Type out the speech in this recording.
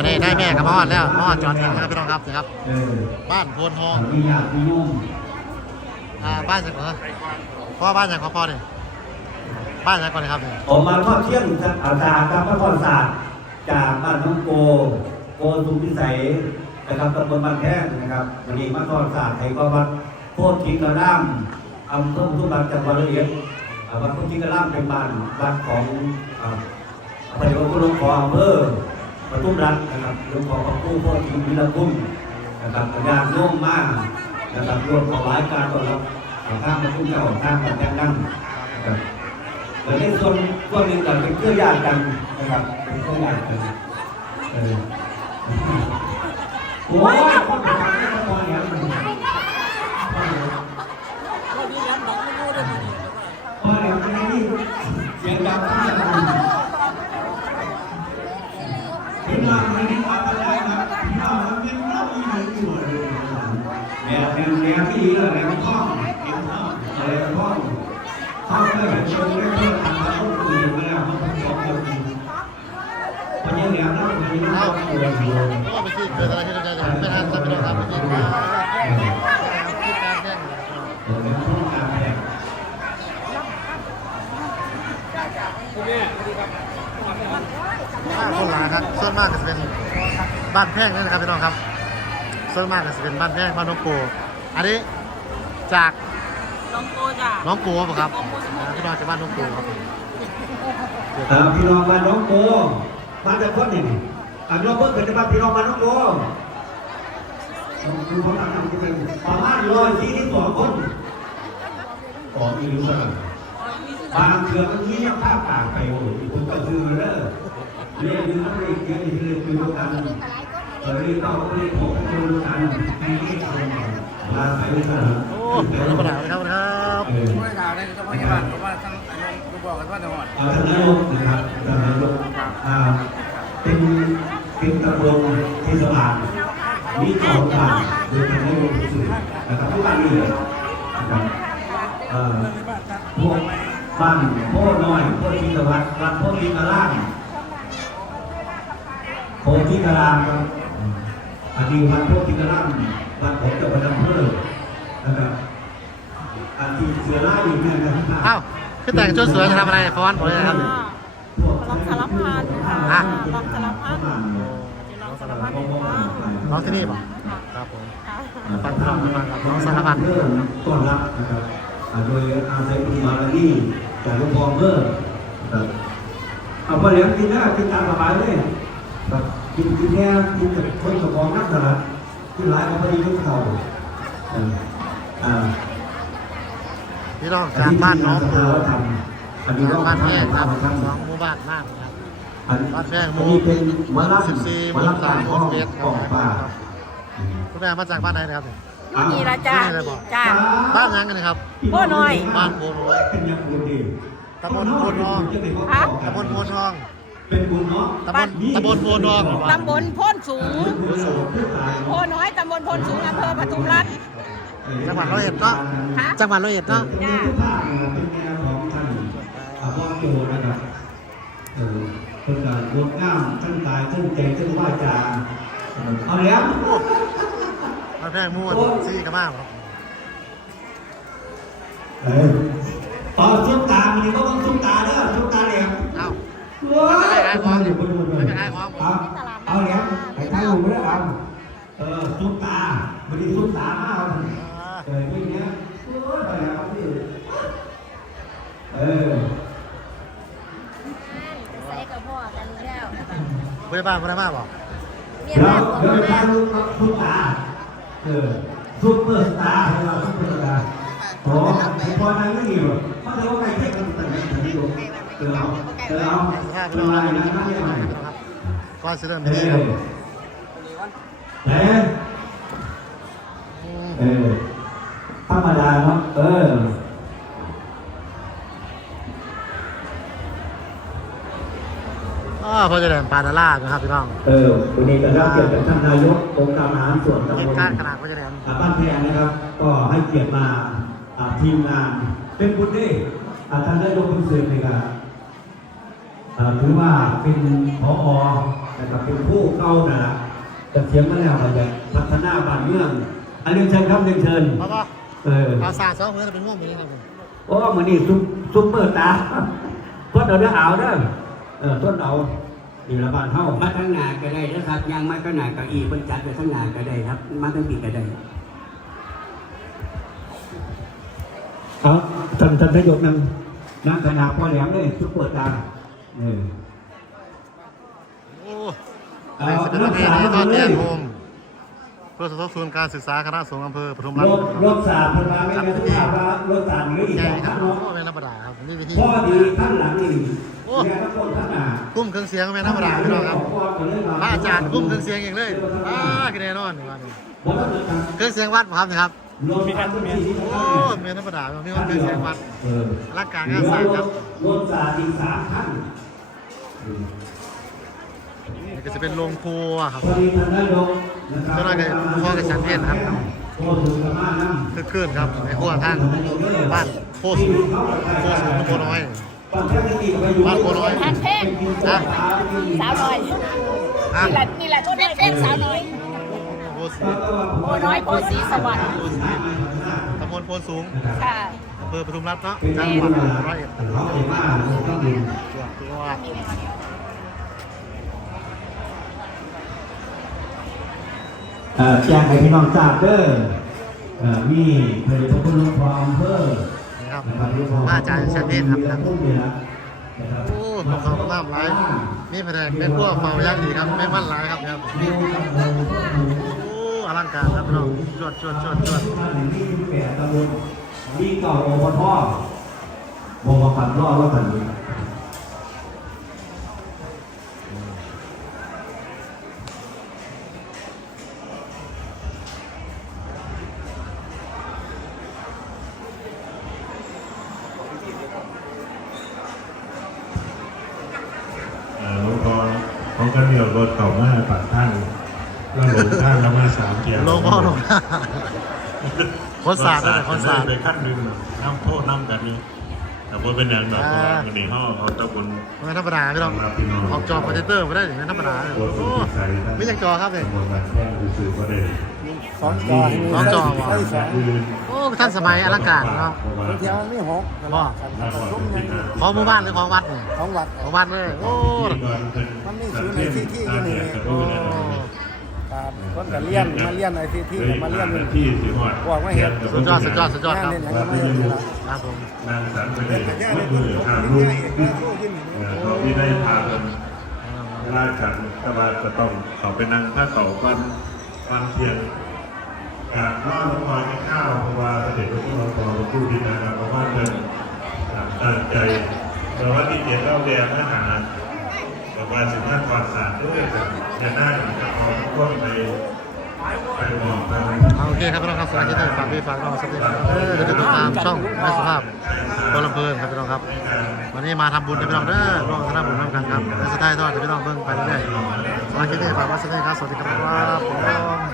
อนนี้ได้แม่กับพ่อแล้วพ่อจอดถึงนะครับพี่น้องครับนะครับ บ้านโพนทองอ่าบ้านสิเหรอพ่อบ้านยังของพ่อเนี่ยบ้านยังก่อนนะครับเนี่ยผมมาทอดเที่ยงอาจารย์ครับพระพรศาสตร์จากบ้านน้องโกโกสุพิสัยนะครับตำบลบางแท่งนะครับวันนี้มาทอดศาสตร์ไทยก็วัดโพธิทิกระด้ามอำเภอทุบันจังหวัดระยองอ่าวัดโพธิทิกระด้ามเป็นบ้านบ้านของอ่าพระเดชพระคุณหลวงพ่ออำเภอ ประตุ้มรัฐนะครับหลวงพ่อพระครูโพธิวิรคุณนะครับญาติโยมมากนะครับรวมถวายการต้อนรับข้างพระคุณเจ้าข้างพระแจ้งนั่งนะครับแต่ในส่วนส่วนหนึ่งกันเป็นเครือญาติกันนะครับเป็นเครือญาติกันเออโอ้ยคนเป็นคนไม่พอเนี่ยพอแล้วไม่ได้นี่เสียงดังมากเห็นเราไม่ได้มากันแล้วครับเราเป็นเราอีหนึ่งอยู่เลย แม่เป็นแม่ที่ดีเลยแม่พ่อเห็นพ่ออะไรพ่อเขาเคยเห็นคนไม่เคยทำแล้วเขาคุยมาแล้วเขาสองคนวันนี้แล้วนะวันนี้เราคุยกันอยู่ก็ไปที่เกิดอะไรที่เราจไม่ทันครับพี่น้องครับไปที่ที่ารแจ้งเดี๋ยวเป็นผู้การแพทย์ห้าคนหลาครับส่วนมากก็จะเป็นบ้านแพร่งนี่นะครับพี่น้องครับ ส่วนมากก็จะเป็นบ้านแพร่งบ้านน้องโกอันนี้จากน้องโกจ้ะน้องโกป่ะครับอ่าพี่น้องจากบ้านน้องโกครับอ่าพี่น้องบ้านน้องโกบ้านแต่คนนี่อ่าพี่น้องเพิ่งเกิดในบ้านพี่น้องบ้านน้องโกคือเขาทำที่เป็นประมาณร้อยสี่สิบสองคนขอมีรู้สักบางเถื่อมันมีเนี่ยภาพต่างไปโอ้ยผมก็ซื้อมาเด้อเรียนดูนักเรียนเรียนเรียนดูกัน เฮ้ยต้องรีบพบกันกันมีที่ทำมาไปกันโอ้เดี๋ยวเราประดาครับครับเออไม่ข่าวได้เจ้าพยาบาลเพราะว่าทั้งกูบอกกันว่าจังหวัดท่านนายกนะครับท่านนายกอ่าเป็นเป็นตำรวจเทศบาลมีสองฝ่ายโดยท่านนายกสื่อนะครับทุกบ้านเลยนะครับเอ่อพวกบ้านโพน้อยโพธิตวัดบ้านโพธิกระล่างโพธิกระลางครับ อันนี้วันพวกที่กระลำวันผมจะไปนำเพื่อนะครับอันที่เสือล่าอยู่เนี่ยนะครับอ้าวคือแต่งชุดสวยจะทำอะไรฟ้อนผมเลยนะครับลองสารพัดค่ะอะลองสารพัดลองสารพัดน้องที่นี่ป่ะครับผมค่ะฟังฟังฟังครับน้องสารพัดเพื่อต้อนรับนะครับอ่าโดยอาศัยคุณบารมีจากหลวงพ่อเพื่อครับเอาพอเลี้ยงกินนะกินตามสบายเลยครับ กินกินแน่กินกับคนกับของนักตลาดกินหลายก็พอดีทุกเขาอ่าพี่น้องจากบ้านน้องโกอันนี้จากบ้านแพร่ครับนสองมู่บ้านมากครับบ้านแพร่มู่เป็นมาลับสิบสี่มาลับสามของสิบเอ็ดของป่าคุณแม่มาจากบ้านไหนนะครับนี่ละจ้ะจ้ะบ้านยังกันนะครับโอ้น้อยบ้านโพน้อยเป็นยังบุญดีตำบลโพนทองฮะตำบลโพนทอง เป็นบุญเนาะตำบลตำบลโพนทองตำบลโพนสูงบุญสูงผู้ตายโพน้อยตำบลโพนสูงอำเภอปทุมรัฐจังหวัดร้อยเอ็ดเนาะฮะจังหวัดร้อยเอ็ดเนาะจ้าเป็นภาพเป็นแนวของท่านอาภรโจนะครับเออเป็นการงดงามทั้งกายทั้งใจทั้งวาจาเอาแล้วบ้านแพร่หมู่ซี่กระมาครับเออตอนซุปตามันนี่ก็ต้องซุปตาเด้อซุปตาเหลี่ยมเอ้าว้า ไม่เป็นไรครับเดี๋ยวไปดูเลยไม่เป็นไรครับเอาเอาเหลี่ยไอ้ท่านลงไม่ได้เอเออซุปตามันนี่ซุปตามากเอาเออนี่เนี้ยโอ้ยไปแล้วนี่เออใส่กับพ่อกันแล้วไม่ได้บ้านไม่ได้มาบอกเมียเดี๋ยวแม่เดี๋ยวไปดูซุปตาเออซุปเปอร์สตาร์เราซุปเปอร์สตาร์โอ้พอนั้นไม่มีหรอกเขาจะว่าใครเท่กันแต่ไม่ได้ดูเดี๋ยว เอาเดี๋ยวเอาสภาพเป็พี่องไรครับนะไม่ได้ไหมครับก่อนจเริ่มเออเออเออธรรมดาเนาะเอออ๋อพอจะเดินปาดาล่านะครับพี่น้อง เออ วันนี้ก็รับเกียรติจากท่านนายกองค์การอาหารส่วนตำบลการขนาดพอจะเดินอ่าบ้านแพงนะครับ ก็ให้เกียรติมาทีมงาน เป็นบุญเด้อ่าท่านนายกคุณเสริมเลยครับ ถือว่าเป็นผอนะครับเป็นผู้เข้านะจะเทียมมาแล้วเราจะพัฒนาบ้านเมืองอันนี้เชิญครับเรียนเชิญเพราะว่าเออเอาสาสองเพื่อนเป็นม่วงนี้ครับผมโอ้มือนี่ซุปซุปเปอร์ตาทดเอาเด้อเอาเด้อเออทดเอาอยู่ละบ้านเฮามาทั้งหนาก็ได้นะครับยังมาทั้งหนาเก้าอี้คนจัดไปทั้งหนาก็ได้ครับ มาทั้งปีก็ได้เอาท่านท่านนายกนำนั่งขนาดพ่อแหลมเลยซุปเปอร์ตาเออ โอ้ในสถานที่นี้ตอนเรียนโฮมเพื่อสนับสนุนการศึกษาคณะสงฆ์อำเภอปทุมรัรฐถรถสาพนมาไม่ได้ทุกภาพว่ารถสาเหลืออีกใหญ่สองครัคับนโอ้เนาะเป็นธรรมดาครับนี่วิธีข้อดีข้างหลังนี่โอ้แกต้องคนข้างหน้ากุ้มเครื่องเสียงเป็นธรรมดาพี่น้องครับพระอาจารย์กุ้มเครื่องเสียงเองเลยอ้าคือแน่นอนว่านี่เครื่องเสียงวัดบ่ครับนี่ครับ มีการมีโอ้เมียธรรมดามีคนเครื่องเสียงวัดเออรักการงานสร้างครับรถสาอีกสามคันนี่ก็จะเป็นโรงครัวครับพอดีท่านนายกนะครับเจ้าหน้าที่พ่อกับฉันเทศนะครับโอ้ถึงประมาณนั้นคือคืนครับในครัวทางบ้านโคสูงโคสูงโคน้อยบ้านโคน้อยแพงเพลงนะสาวน้อยอะนี่แหละนี่แหละเพลงเพลงสาวน้อยโค สูงโอ้น้อยโพสีสวรรค์ตำบลโพนสูงค่ะอำเภอปทุมรัฐเนาะเป็นจังที่หวัดมาร้อยเอ็ดเขาเองว่าต้องดูตัวเอ่อแจ้งให้พี่น้องทราบเด้อเอ่อมีผลิตภัณฑ์หลวงพ่ออำเภอนะครับนะครับหลวงพ่อมาจากชันเทศครับมีต้นเดียนะครับโอ้ของเขาน้ำลายนี่แผนกแม่ครัวเมาย่างดีครับแม่มันหลายครับเนี่ย โอ้อลังครับพี่น้องจวดจวดจวดจวดท่านมีที่แปดตำบลมีเก่าอบงมาปันรอดว่าปันนี้เอ่อหลวงพ่อเขาก็เลี้ยวรถเก่ามาปากท่าน แล้วหลงท่านแล้วมาสามเกียร์โลพ่อลงคนสาดเลยคนสาดไปขั้นหนึ่งน้ำโทษน้ำกันนี่แต่ว่าเป็นอย่างแบบว่าวันนี้เขาเขาตะบนไม่ธรรมดาพี่น้องออกจอคอนเทนเตอร์ไม่ได้ไม่ธรรมดาตัวโอ้สุดใสไม่ยังจอครับเนี่ยตำบลบ้านแท่งคือประเด็นสองจอน้องจอว่ะคือโอ้ท่านสมัยอลังการเนาะเที่ยวนี่หกบ่นครศรีธรรมราชของหมู่บ้านหรือของวัดเนี่ยของวัดของวัดเลยโอ้มันมีศูนย์ในที่ที่อยู่นี่ ครับคนก็เลี้ยนมาเลี้ยนในที่ที่มาเลี้ยนนี่ที่สิหอดบอกว่าเห็นสุดยอดสุดยอดสุดยอดครับเนี่ยยังไม่เห็นเลยละครับผมนางสันประเล่เด็นนแต่แค่มืในอต้นห้ามนี่ลูกเองนะสู้ยิ่งนี่เอ่อเขาที่ได้พากันลาดกันกบาจะต้องเขาไปนั่งถ้าเขาวันวันเพียงการล่อลงคอยข้าวเพราะว่าเสด็จพระพุทธองค์พระผู้ดีนะครับเพราะว่าเดินตั้งใจแต่ว่าที่เจ็ดเล่าแดงทหารแต่ว่าสิบห้าความสะอาดด้วยกัน จะน่าจะพอทุกคนไปไปบอกทางเอาโอเคครับพี่น้องครับสวัสดีครับฝากพี่ฝากน้องสวัสดีครับเออเดี๋ยวติดตามช่องแม่สุภาพตัวลำเพลินครับพี่น้องครับ วันนี้มาทำบุญนะพี่น้องเด้อร่วมทำบุญร่วมกันครับและสุดท้ายทอดให้พี่น้องเบิ่งไปเรื่อยๆสวัสดีครับฝากไว้สักนิดครับสวัสดีครับผม